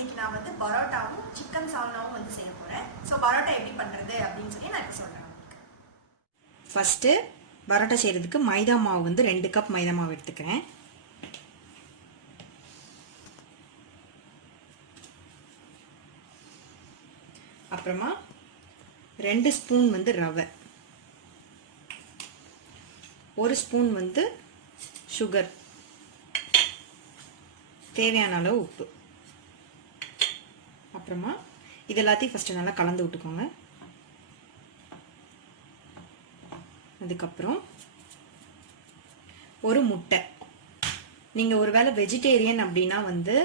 இன்னைக்கு நான் வந்து பரோட்டாவும் சிக்கன் சால்னாவும் வந்து செய்ய போகிறேன். ஸோ பரோட்டா எப்படி பண்ணுறது அப்படின்னு சொல்லி நான் இப்போ சொல்கிறேன். ஃபஸ்ட்டு பரோட்டா செய்கிறதுக்கு மைதா மாவு வந்து 2 கப் மைதா மாவு எடுத்துக்கிறேன். அப்புறமா 2 ஸ்பூன் வந்து ரவை, 1 ஸ்பூன் வந்து சுகர், தேவையான அளவு உப்பு. அப்புறமா இது எல்லாத்தையும் ஃபஸ்ட்டு நல்லா கலந்து விட்டுக்கோங்க. அதுக்கப்புறம் ஒரு முட்டை. நீங்கள் ஒருவேளை வெஜிடேரியன் அப்படின்னா வந்து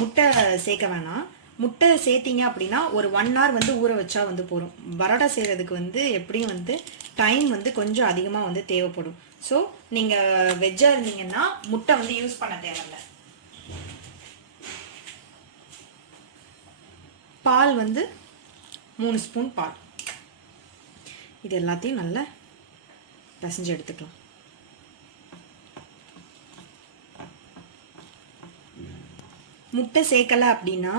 முட்டை சேர்க்க வேணாம். முட்டை சேர்த்திங்க அப்படின்னா ஒரு 1 hour வந்து ஊற வச்சா வந்து போதும். பரோட்டா செய்கிறதுக்கு வந்து எப்படியும் வந்து டைம் வந்து கொஞ்சம் அதிகமாக வந்து தேவைப்படும். ஸோ நீங்கள் வெஜ்ஜாக இருந்தீங்கன்னா முட்டை வந்து யூஸ் பண்ண தேவையில்லை. பால் வந்து 3 ஸ்பூன் பால். இது எல்லாத்தையும் நல்லா பிசைஞ்சு எடுத்துக்கலாம். முட்டை சேர்க்கலை அப்படின்னா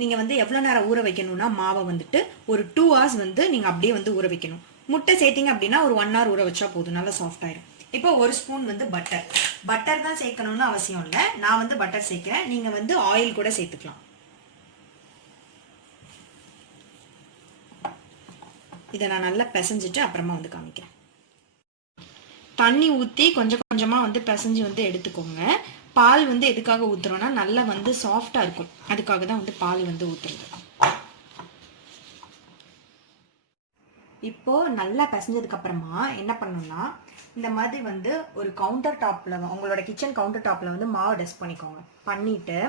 நீங்கள் வந்து எவ்வளோ நேரம் ஊற வைக்கணும்னா மாவை வந்துட்டு ஒரு 2 hours வந்து நீங்கள் அப்படியே வந்து ஊற வைக்கணும். முட்டை சேர்த்திங்க அப்படின்னா ஒரு 1 hour ஊற வச்சா போதும், நல்லா சாஃப்ட் ஆயிடும். இப்போ 1 ஸ்பூன் வந்து பட்டர் தான் சேர்க்கணும்னு அவசியம் இல்லை. நான் வந்து பட்டர் சேர்க்கிறேன், நீங்கள் வந்து ஆயில் கூட சேர்த்துக்கலாம். இதை நான் நல்லா பிசைஞ்சிட்டு அப்புறமா வந்து காமிக்கிறேன். தண்ணி ஊற்றி கொஞ்சம் கொஞ்சமாக வந்து பிசைஞ்சு வந்து எடுத்துக்கோங்க. பால் வந்து எதுக்காக ஊற்றுறோன்னா நல்லா வந்து சாஃப்டாக இருக்கும், அதுக்காக தான் வந்து பால் வந்து ஊற்றுறது. இப்போது நல்லா பிசைஞ்சதுக்கு அப்புறமா என்ன பண்ணணும்னா இந்த மாதிரி வந்து ஒரு கவுண்டர் டாப்பில், உங்களோட கிச்சன் கவுண்டர் டாப்பில் வந்து மாவு டஸ்ட் பண்ணிக்கோங்க. பண்ணிவிட்டு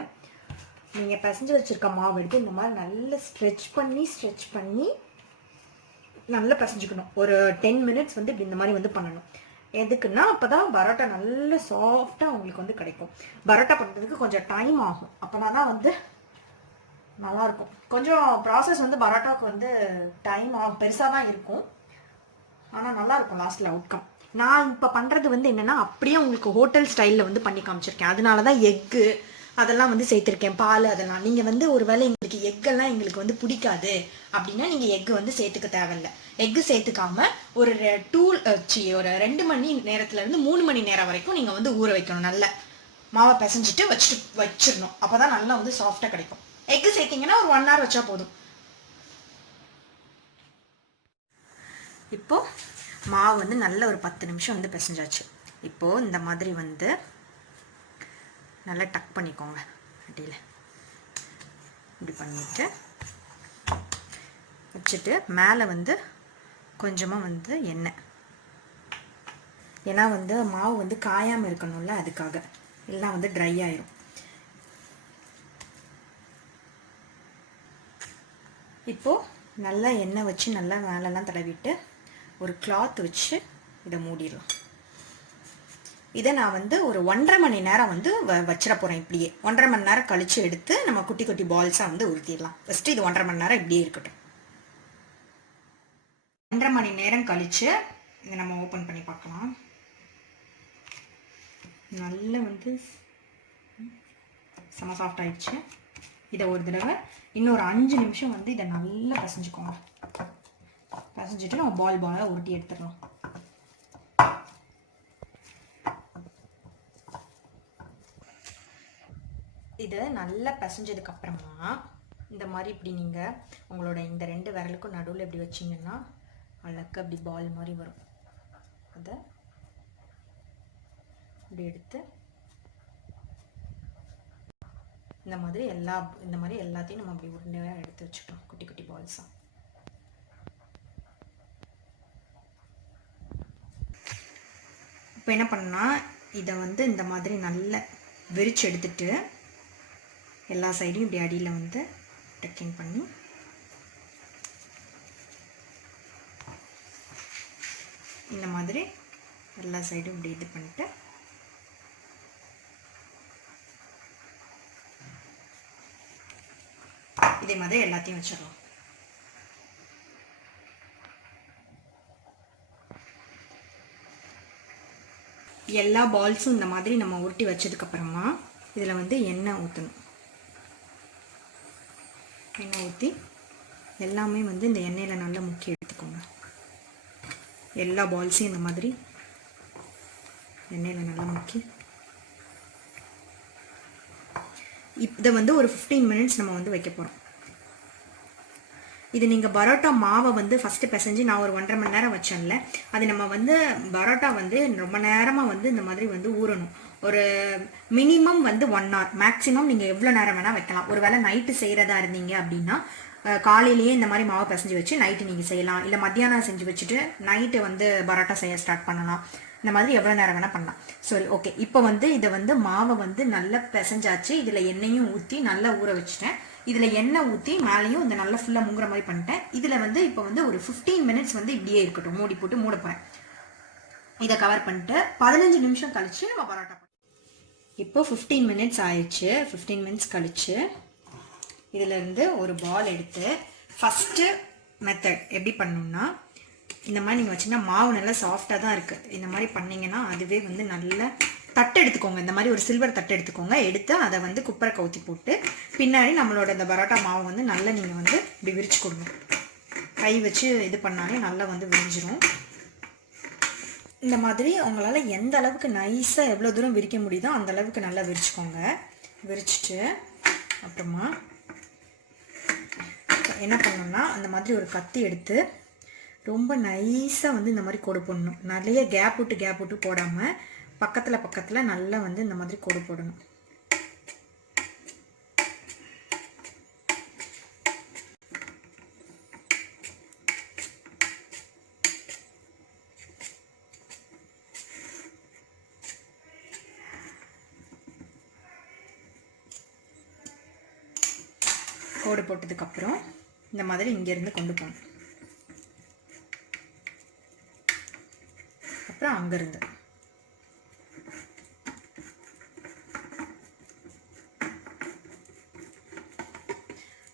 நீங்கள் பிசைஞ்சு வச்சுருக்க மாவு எடுத்து இந்த மாதிரி நல்லா ஸ்ட்ரெச் பண்ணி நல்லா பிசைஞ்சுக்கணும். ஒரு 10 minutes வந்து இப்படி இந்த மாதிரி வந்து பண்ணணும். எதுக்குன்னா அப்போ தான் பரோட்டா நல்ல சாஃப்டாக உங்களுக்கு வந்து கிடைக்கும். பரோட்டா பண்ணுறதுக்கு கொஞ்சம் டைம் ஆகும், அப்போனா தான் வந்து நல்லாயிருக்கும். கொஞ்சம் ப்ராசஸ் வந்து பரோட்டாவுக்கு வந்து டைம் ஆகும், பெருசாக தான் இருக்கும், ஆனால் நல்லாயிருக்கும் லாஸ்ட்டில் அவுட்கம். நான் இப்போ பண்ணுறது வந்து என்னென்னா அப்படியே உங்களுக்கு ஹோட்டல் ஸ்டைலில் வந்து பண்ணி காமிச்சிருக்கேன். அதனால தான் எக்கு அதெல்லாம் வந்து சேர்த்துருக்கேன், பால் அதெல்லாம். நீங்கள் வந்து ஒரு வேளை எங்களுக்கு எக்கெல்லாம் எங்களுக்கு வந்து பிடிக்காது அப்படின்னா நீங்கள் எக்கு வந்து சேர்த்துக்க தேவையில்லை. எக்கு சேர்த்துக்காம ஒரு 2 மணி நேரத்துலேருந்து 3 மணி நேரம் வரைக்கும் நீங்கள் வந்து ஊற வைக்கணும். நல்ல மாவை பிசைஞ்சிட்டு வச்சிடணும். அப்போ தான் நல்லா வந்து சாஃப்டாக கிடைக்கும். எக்கு சேர்த்திங்கன்னா ஒரு 1 hour வச்சா போதும். இப்போது மாவு வந்து நல்ல ஒரு 10 நிமிஷம் வந்து பிசைஞ்சாச்சு. இப்போது இந்த மாதிரி வந்து நல்லா டக் பண்ணிக்கோங்க. அடியில் இப்படி பண்ணிவிட்டு வச்சுட்டு மேலே வந்து கொஞ்சமாக வந்து எண்ணெய், ஏன்னா வந்து மாவு வந்து காயாமல் இருக்கணும்ல, அதுக்காக. எல்லாம் வந்து ட்ரை ஆயிரும். இப்போது நல்லா எண்ணெய் வச்சு நல்லா மேலெல்லாம் தடவிட்டு ஒரு கிளாத் வச்சு இதை மூடிடலாம். இதை நான் வந்து ஒரு 1.5 மணி நேரம் வந்து வச்சிட போகிறேன். இப்படியே 1.5 மணி நேரம் கழித்து எடுத்து நம்ம குட்டி குட்டி பால்ஸாக வந்து உருத்திடலாம். ஃபஸ்ட்டு இது 1.5 மணி நேரம் இப்படியே இருக்கட்டும். 1.5 மணி நேரம் கழித்து இதை நம்ம ஓப்பன் பண்ணி பார்க்கலாம். நல்லா வந்து செம சாஃப்ட் ஆயிடுச்சு. இதை ஒரு தடவை இன்னொரு 5 நிமிஷம் வந்து இதை நல்லா பிசைஞ்சுக்கோங்க. பிசைஞ்சிட்டு நம்ம பாலாக உருட்டி எடுத்துடலாம். இதை நல்லா பிசைஞ்சதுக்கு அப்புறமா இந்த மாதிரி இப்படி நீங்கள் உங்களோட இந்த 2 விரலுக்கும் நடுவில் இப்படி வச்சிங்கன்னா அழகாக அப்படி பால் மாதிரி வரும். அதை இப்படி எடுத்து இந்த மாதிரி எல்லாத்தையும் நம்ம அப்படி உருண்டையாக எடுத்து வச்சுக்கலாம், குட்டி குட்டி பால்ஸாக. இப்போ என்ன பண்ணா இதை வந்து இந்த மாதிரி நல்லா விரிச்சு எடுத்துட்டு எல்லா சைடையும் இப்படி அடியில் வந்து டக்கிங் பண்ணி இந்த மாதிரி எல்லா சைடும் இப்படி இது பண்ணிட்டு இதே மாதிரி எல்லாத்தையும் வச்சிடலாம். எல்லா பால்ஸும் இந்த மாதிரி நம்ம உருட்டி வச்சதுக்கப்புறமா இதில் வந்து எண்ணெய் ஊற்றணும். எண்ணெய் ஊற்றி எல்லாமே வந்து இந்த எண்ணெயில் நல்லா முக்கி எடுத்துக்கோங்க. எல்லா பால்ஸையும் இந்த மாதிரி எண்ணெயில் நல்லா முக்கி இதை வந்து ஒரு 15 மினிட்ஸ் நம்ம வந்து வைக்க போகிறோம். இது நீங்கள் பரோட்டா மாவை வந்து ஃபஸ்ட்டு பிசைஞ்சு நான் ஒரு 1.5 மணி நேரம் வச்சேன்ல, அது நம்ம வந்து பரோட்டா வந்து ரொம்ப நேரமாக வந்து இந்த மாதிரி வந்து ஊறணும். ஒரு மினிமம் வந்து 1 hour, மேக்ஸிமம் நீங்கள் எவ்வளோ நேரம் வேணால் வைக்கலாம். ஒரு வேளை நைட்டு செய்கிறதா இருந்தீங்க அப்படின்னா காலையிலேயே இந்த மாதிரி மாவை பிசைஞ்சு வச்சு நைட்டு நீங்கள் செய்யலாம். இல்லை மத்தியானம் செஞ்சு வச்சுட்டு நைட்டு வந்து பரோட்டா செய்ய ஸ்டார்ட் பண்ணலாம். இந்த மாதிரி எவ்வளோ நேரம் வேணால் பண்ணலாம். சரி, ஓகே. இப்போ வந்து இதை வந்து மாவை வந்து நல்லா பிசைஞ்சாச்சு. இதில் எண்ணெயும் ஊற்றி நல்லா ஊற வச்சுட்டேன். இதில் எண்ணெய் ஊற்றி மேலேயும் இந்த நல்லா ஃபுல்லாக முங்குற மாதிரி பண்ணிட்டேன். இதில் வந்து இப்போ வந்து ஒரு 15 மினிட்ஸ் வந்து இப்படியே இருக்கட்டும். மூடி போட்டு மூட போகிறேன். இதை கவர் பண்ணிட்டு 15 நிமிஷம் கழிச்சு நம்ம பரோட்டா பண்ணலாம். இப்போ 15 மினிட்ஸ் ஆயிடுச்சு. 15 மினிட்ஸ் கழிச்சு இதிலேருந்து ஒரு பால் எடுத்து ஃபஸ்ட்டு மெத்தட் எப்படி பண்ணணும்னா, இந்த மாதிரி நீங்கள் வச்சிங்கன்னா மாவு நல்லா சாஃப்டாக தான் இருக்குது. இந்த மாதிரி பண்ணிங்கன்னா அதுவே வந்து நல்லா தட்டு எடுத்துக்கோங்க. இந்த மாதிரி ஒரு சில்வர் தட்டு எடுத்துக்கோங்க. எடுத்து அதை வந்து குப்பரை கவுத்தி போட்டு பின்னாடி நம்மளோட இந்த பரோட்டா மாவு வந்து நல்லா நீங்கள் வந்து இப்படி விரிச்சு கொடுங்க. கை வச்சு இது பண்ணாலே நல்லா வந்து விரிஞ்சிரும். இந்த மாதிரி உங்களால் எந்த அளவுக்கு நைஸாக எவ்வளோ தூரம் விரிக்க முடியுதோ அந்த அளவுக்கு நல்லா விரிச்சுக்கோங்க. விரிச்சிட்டு அப்புறமா என்ன பண்ணணும்னா, அந்த மாதிரி ஒரு கத்தி எடுத்து ரொம்ப நைஸாக வந்து இந்த மாதிரி கோடு போடணும். நிறைய கேப் விட்டு போடாமல் பக்கத்தில் நல்லா வந்து இந்த மாதிரி கோடு போடணும். கோடு போட்டதுக்கப்புறம் இந்த மாதிரி இங்கேருந்து கொண்டு போகணும். அப்புறம் அங்கேருந்து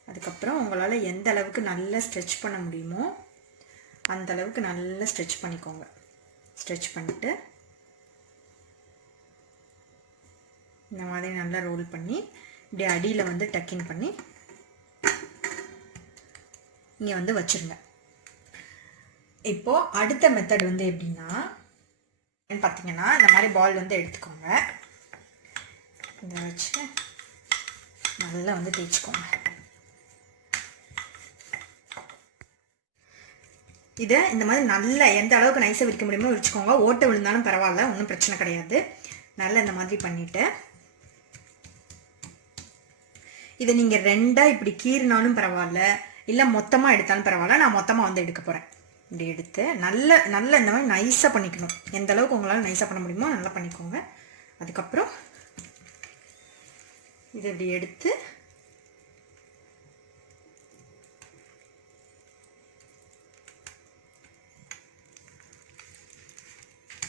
அதுக்கப்புறம் உங்களால் எந்த அளவுக்கு நல்லா ஸ்ட்ரெச் பண்ண முடியுமோ அந்த அளவுக்கு நல்லா ஸ்ட்ரெச் பண்ணிக்கோங்க. ஸ்ட்ரெச் பண்ணிவிட்டு இந்த மாதிரி நல்லா ரோல் பண்ணி இப்படி அடியில் வந்து டக்கின் பண்ணி இங்கே வந்து வச்சுருங்க. இப்போது அடுத்த மெத்தட் வந்து எப்படின்னா பார்த்தீங்கன்னா, இந்த மாதிரி பால் வந்து எடுத்துக்கோங்க. இதை வச்சு நல்லா வந்து தேய்ச்சிக்கோங்க. இதை இந்த மாதிரி நல்லா எந்த அளவுக்கு நைஸாக விரிக்க முடியுமோ விரிச்சுக்கோங்க. ஓட்டை விழுந்தாலும் பரவாயில்ல, ஒன்றும் பிரச்சனை கிடையாது. நல்லா இந்த மாதிரி பண்ணிவிட்டு இதை நீங்கள் 2ஆக இப்படி கீறினாலும் பரவாயில்ல, இல்லை மொத்தமாக எடுத்தாலும் பரவாயில்ல. நான் மொத்தமாக வந்து எடுக்க போகிறேன். இப்படி எடுத்து நல்ல இந்த மாதிரி நைஸாக பண்ணிக்கணும். எந்த அளவுக்கு உங்களால் நைஸாக பண்ண முடியுமோ நல்லா பண்ணிக்கோங்க. அதுக்கப்புறம் இதை இப்படி எடுத்து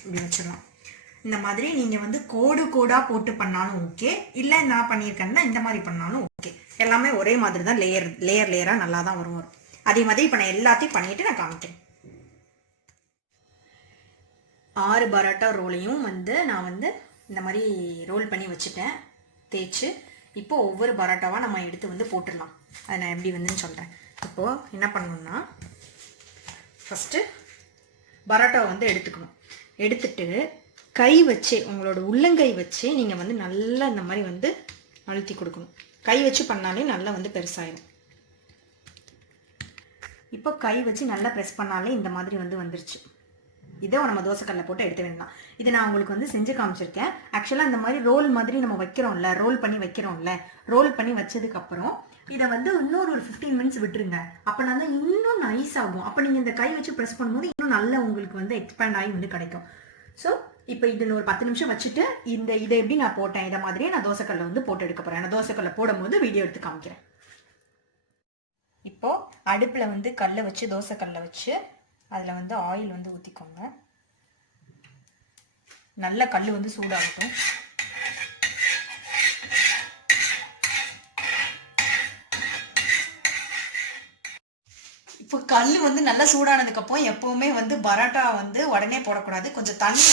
இப்படி வச்சிடலாம். இந்த மாதிரி நீங்கள் வந்து கோடாக போட்டு பண்ணாலும் ஓகே, இல்லை நான் பண்ணியிருக்கேன்னா இந்த மாதிரி பண்ணாலும் ஓகே. எல்லாமே ஒரே மாதிரி தான் லேயராக நல்லா தான் வரும். அதே மாதிரி இப்போ நான் எல்லாத்தையும் பண்ணிவிட்டு நான் காமிக்கிறேன். 6 பரோட்டா ரோலையும் வந்து நான் வந்து இந்த மாதிரி ரோல் பண்ணி வச்சுட்டேன் தேய்ச்சி. இப்போது ஒவ்வொரு பரோட்டாவாக நம்ம எடுத்து வந்து போட்டுடலாம். அதை நான் எப்படி வந்துன்னு சொல்கிறேன். இப்போது என்ன பண்ணணும்னா, ஃபஸ்ட்டு பரோட்டாவை வந்து எடுத்துக்கணும். எடுத்துட்டு கை வச்சு உங்களோட உள்ளங்கை வச்சு நீங்கள் வந்து நல்லா இந்த மாதிரி வந்து அழுத்தி கொடுக்கணும். கை வச்சு பண்ணாலே நல்லா வந்து பெருசாயிடும். இப்போ கை வச்சு நல்லா ப்ரெஸ் பண்ணாலே இந்த மாதிரி வந்து வந்துருச்சு. இதை நம்ம தோசைக்கல்ல போட்டு எடுத்து வேண்டாம். இதை நான் உங்களுக்கு வந்து செஞ்சு காமிச்சிருக்கேன். ஆக்சுவலாக இந்த மாதிரி ரோல் மாதிரி நம்ம வைக்கிறோம்ல, ரோல் பண்ணி வச்சதுக்கப்புறம் இதை வந்து இன்னொரு ஒரு 15 மினிட்ஸ் விட்டுருங்க. அப்போனா தான் இன்னும் நைஸ் ஆகும். அப்போ நீங்கள் இந்த கை வச்சு ப்ரெஸ் பண்ணும்போது இன்னும் நல்லா உங்களுக்கு வந்து எக்ஸ்பேண்ட் ஆகி வந்து கிடைக்கும். ஸோ இப்போ இதில் ஒரு 10 நிமிஷம் வச்சுட்டு இதை எப்படி நான் போட்டேன் இதை மாதிரியே நான் தோசைக்கல்ல வந்து போட்டு எடுக்க போகிறேன். நான் தோசைக்கல்ல போடும்போது வீடியோ எடுத்து காமிக்கிறேன். இப்போது அடுப்பில் வந்து கல்லை வச்சு தோசைக்கல்லை வச்சு அதில் வந்து ஆயில் வந்து ஊற்றிக்கோங்க. நல்ல கல் வந்து சூடாகட்டும். இப்போ கல் வந்து நல்லா சூடானதுக்கப்புறம் எப்போவுமே வந்து பரோட்டா வந்து உடனே போடக்கூடாது. கொஞ்சம் தண்ணி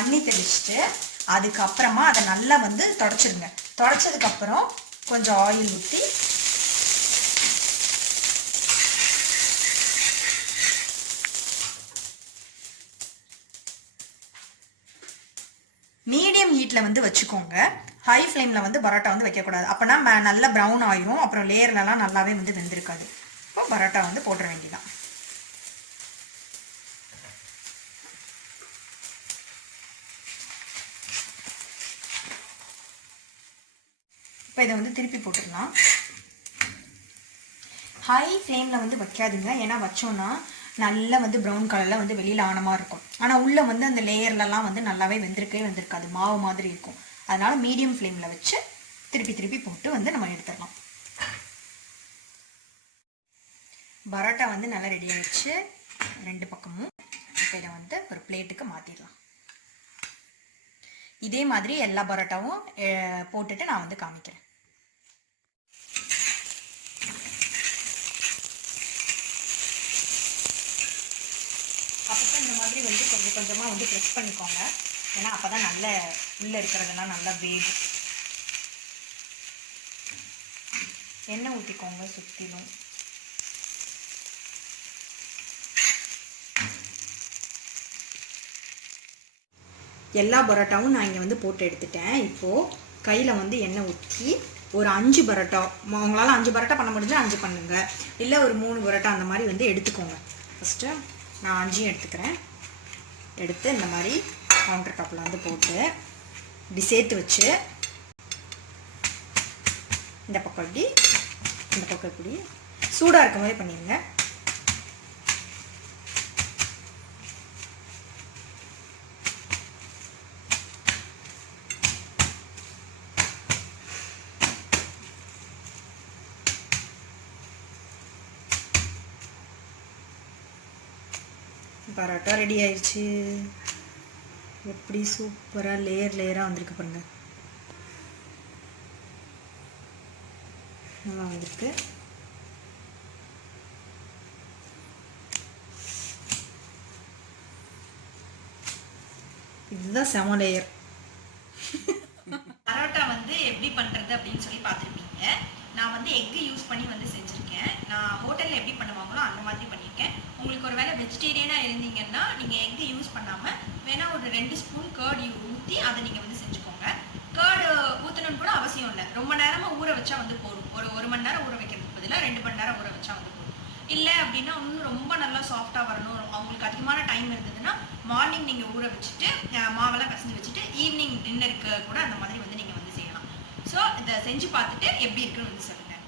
தண்ணி தெளிச்சுட்டு அதுக்கப்புறமா அதை நல்லா வந்து தொடச்சிருங்க. தொடச்சதுக்கப்புறம் கொஞ்சம் ஆயில் ஊற்றி மீடியம் ஹீட்டில் வந்து வச்சுக்கோங்க. ஹை ஃப்ளேமில் வந்து பரோட்டா வந்து வைக்கக்கூடாது. அப்போனா நல்லா ப்ரௌன் ஆயிரும். அப்புறம் லேயர்லலாம் நல்லாவே வந்து வெந்திருக்காது. இப்போ பரோட்டா வந்து போட்டுற வேண்டியதான். இப்போ இதை வந்து திருப்பி போட்டுடலாம். ஹை ஃப்ளேமில் வந்து வைக்காதுங்க. ஏன்னா வச்சோன்னா நல்லா வந்து ப்ரௌன் கலரில் வந்து வெளியில் ஆன மாதிரி இருக்கும். ஆனால் உள்ளே வந்து அந்த லேயர்லலாம் வந்து நல்லாவே வெந்திருக்காது. மாவு மாதிரி இருக்கும். அதனால் மீடியம் ஃப்ளேமில் வச்சு திருப்பி திருப்பி போட்டு வந்து நம்ம எடுத்துடலாம். பரோட்டா வந்து நல்லா ரெடி ஆகிடுச்சு 2 பக்கமும். இப்போ இதை வந்து ஒரு பிளேட்டுக்கு மாற்றிடலாம். இதே மாதிரி எல்லா பரோட்டாவும் போட்டுட்டு நான் வந்து காமிக்கிறேன். அப்போ இந்த மாதிரி வந்து கொஞ்சம் கொஞ்சமாக வந்து ப்ரெஸ் பண்ணிக்கோங்க. ஏன்னா அப்போ தான் நல்ல உள்ளே இருக்கிறதெல்லாம் நல்லா வேகும். எண்ணெய் ஊற்றிக்கோங்க சுற்றிலும். எல்லா பரோட்டாவும் நான் இங்கே வந்து போட்டு எடுத்துட்டேன். இப்போது கையில் வந்து எண்ணெய் ஊற்றி ஒரு 5 பரோட்டா, உங்களால் 5 பரோட்டா பண்ண முடிஞ்சால் 5 பண்ணுங்கள். இல்லை ஒரு 3 பரோட்டா அந்த மாதிரி வந்து எடுத்துக்கோங்க. ஃபஸ்ட்டு நான் 5 எடுத்துக்கிறேன். எடுத்து இந்த மாதிரி கவுண்டர் டாப்பில் வந்து போட்டு இப்படி சேர்த்து வச்சு இந்த பக்கம் இப்படி இந்த பக்கம் இப்படி சூடாக இருக்க மாதிரி பண்ணிடுங்க. பரோட்டா ரெடி ஆயிடுச்சு. எப்படி சூப்பராக லேயராக வந்திருக்கு பாருங்க. நல்லா வந்திருக்கு. இதுதான் செம லேயர். பரோட்டா வந்து எப்படி பண்ணுறது அப்படின்னு சொல்லி பார்த்துருப்பீங்க. நான் வந்து எக்கு யூஸ் பண்ணி வந்து செஞ்சுருக்கேன். நான் ஹோட்டலில் எப்படி பண்ணுவாங்களோ அந்த மாதிரி பண்ணியிருக்கேன். உங்களுக்கு ஒரு வேளை வெஜிடேரியனாக இருந்தீங்கன்னா நீங்கள் எக்கு யூஸ் பண்ணாமல் வேணால் ஒரு 2 ஸ்பூன் கர்டு ஊற்றி அதை நீங்கள் வந்து செஞ்சுக்கோங்க. கர்டு ஊற்றணும்னு கூட அவசியம் இல்லை. ரொம்ப நேரமாக ஊற வச்சா வந்து போதும். ஒரு 1 மணி நேரம் ஊற வைக்கிறதுக்கு பதிலாக 2 மணி நேரம் ஊற வச்சா வந்து போதும். இல்லை அப்படின்னா இன்னும் ரொம்ப நல்லா சாஃப்டாக வரணும், அவங்களுக்கு அதிகமான டைம் இருந்ததுன்னா மார்னிங் நீங்கள் ஊற வச்சுட்டு மாவெல்லாம் கசந்து வச்சுட்டு ஈவினிங் டின்னருக்கு கூட அந்த மாதிரி வந்து நீங்கள் வந்து செய்யலாம். ஸோ இதை செஞ்சு பார்த்துட்டு எப்படி இருக்குன்னு வந்து சொல்லுங்கள்.